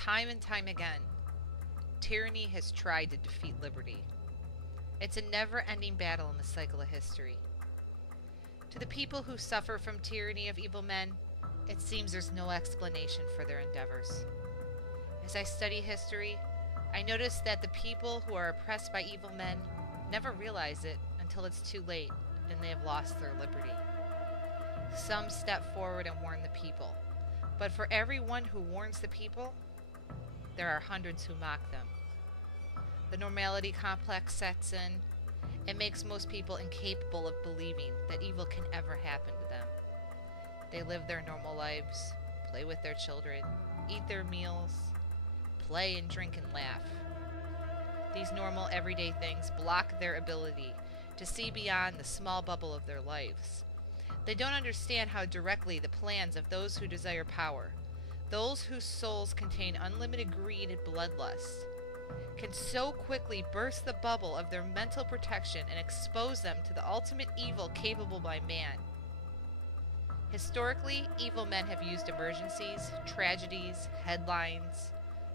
Time and time again, tyranny has tried to defeat liberty. It's a never-ending battle in the cycle of history. To the people who suffer from tyranny of evil men, it seems there's no explanation for their endeavors. As I study history, I notice that the people who are oppressed by evil men never realize it until it's too late and they have lost their liberty. Some step forward and warn the people, but for every one who warns the people, there are hundreds who mock them. The normality complex sets in. It makes most people incapable of believing that evil can ever happen to them. They live their normal lives, play with their children, eat their meals, play and drink and laugh. These normal everyday things block their ability to see beyond the small bubble of their lives. They don't understand how directly the plans of those who desire power, those whose souls contain unlimited greed and bloodlust, can so quickly burst the bubble of their mental protection and expose them to the ultimate evil capable by man. Historically, evil men have used emergencies, tragedies, headlines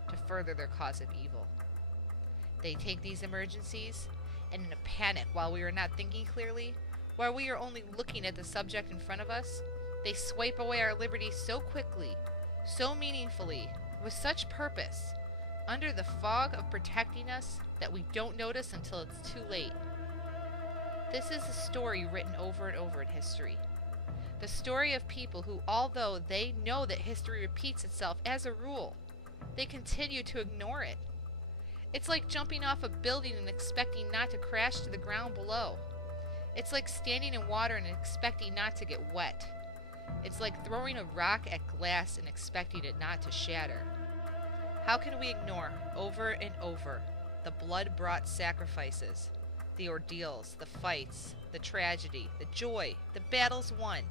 to further their cause of evil. They take these emergencies, and in a panic while we are not thinking clearly, while we are only looking at the subject in front of us, they swipe away our liberty so quickly, so meaningfully, with such purpose, under the fog of protecting us that we don't notice until it's too late. This is a story written over and over in history. The story of people who, although they know that history repeats itself as a rule, they continue to ignore it. It's like jumping off a building and expecting not to crash to the ground below. It's like standing in water and expecting not to get wet. It's like throwing a rock at glass and expecting it not to shatter. How can we ignore, over and over, the blood-brought sacrifices, the ordeals, the fights, the tragedy, the joy, the battles won,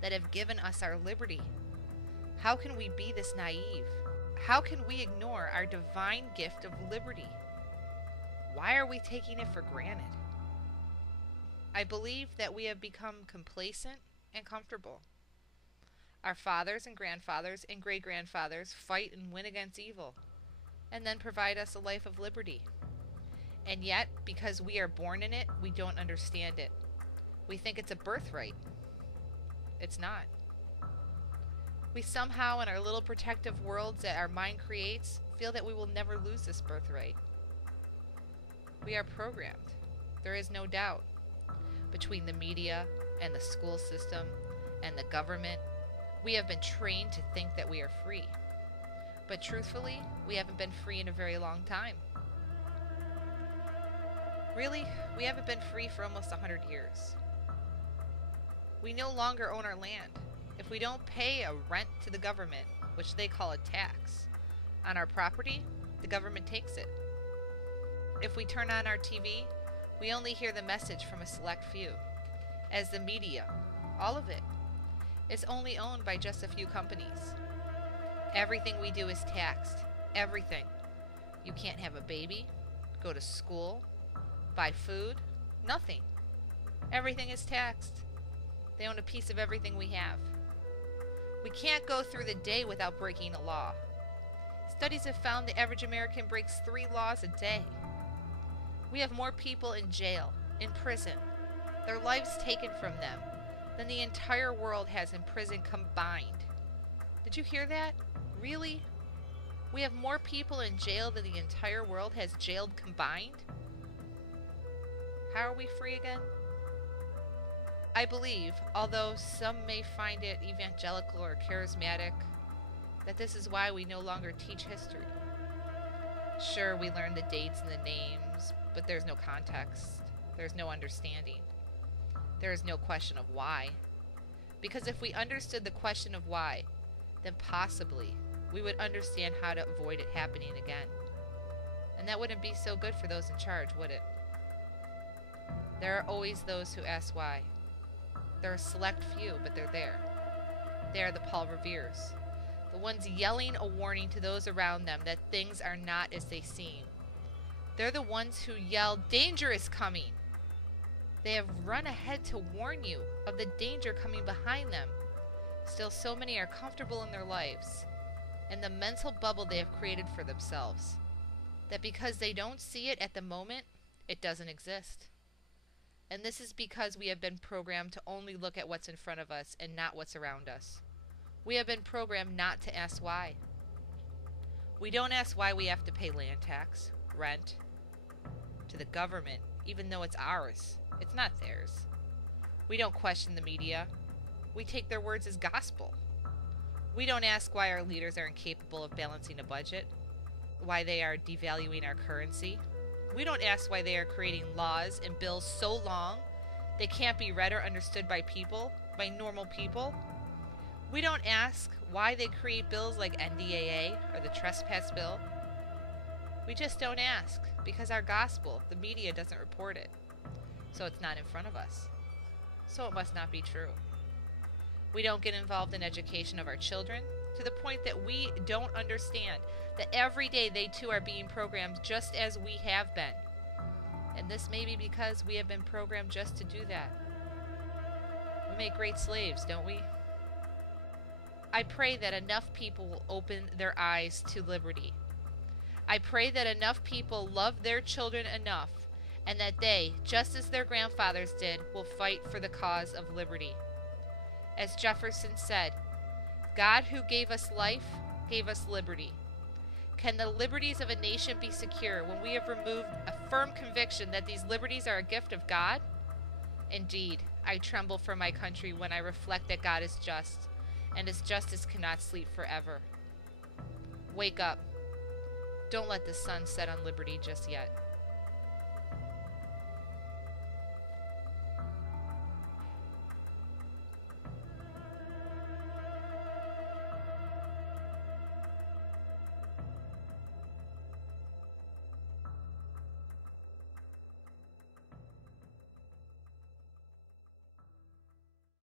that have given us our liberty? How can we be this naive? How can we ignore our divine gift of liberty? Why are we taking it for granted? I believe that we have become complacent and comfortable. Our fathers and grandfathers and great-grandfathers fight and win against evil, and then provide us a life of liberty. And yet, because we are born in it, we don't understand it. We think it's a birthright. It's not. We somehow, in our little protective worlds that our mind creates, feel that we will never lose this birthright. We are programmed. There is no doubt. Between the media and the school system and the government, we have been trained to think that we are free. But truthfully, we haven't been free in a very long time. Really, we haven't been free for almost 100 years. We no longer own our land. If we don't pay a rent to the government, which they call a tax, on our property, the government takes it. If we turn on our TV, we only hear the message from a select few, as the media, all of it, is only owned by just a few companies. Everything we do is taxed. Everything. You can't have a baby, go to school, buy food, nothing. Everything is taxed. They own a piece of everything we have. We can't go through the day without breaking a law. Studies have found the average American breaks 3 laws a day. We have more people in jail, in prison, their lives taken from them, than the entire world has in prison combined. Did you hear that? Really? We have more people in jail than the entire world has jailed combined? How are we free again? I believe, although some may find it evangelical or charismatic, that this is why we no longer teach history. Sure, we learn the dates and the names, but there's no context. There's no understanding. There is no question of why. Because if we understood the question of why, then possibly we would understand how to avoid it happening again. And that wouldn't be so good for those in charge, would it? There are always those who ask why. There are a select few, but they're there. They are the Paul Reveres, the ones yelling a warning to those around them that things are not as they seem. They're the ones who yell, "Danger is coming!" They have run ahead to warn you of the danger coming behind them. Still, so many are comfortable in their lives. and the mental bubble they have created for themselves. That because they don't see it at the moment, it doesn't exist. And this is because we have been programmed to only look at what's in front of us and not what's around us. We have been programmed not to ask why. We don't ask why we have to pay land tax, rent, to the government, even though it's ours. It's not theirs. We don't question the media. We take their words as gospel. We don't ask why our leaders are incapable of balancing a budget, why they are devaluing our currency. We don't ask why they are creating laws and bills so long they can't be read or understood by people, by normal people. We don't ask why they create bills like NDAA or the trespass bill. We just don't ask because our gospel, the media, doesn't report it. So it's not in front of us. So it must not be true. We don't get involved in education of our children to the point that we don't understand that every day they too are being programmed just as we have been. And this may be because we have been programmed just to do that. We make great slaves, don't we? I pray that enough people will open their eyes to liberty. I pray that enough people love their children enough and that they, just as their grandfathers did, will fight for the cause of liberty. As Jefferson said, God who gave us life, gave us liberty. Can the liberties of a nation be secure when we have removed a firm conviction that these liberties are a gift of God? Indeed, I tremble for my country when I reflect that God is just, and his justice cannot sleep forever. Wake up. Don't let the sun set on liberty just yet.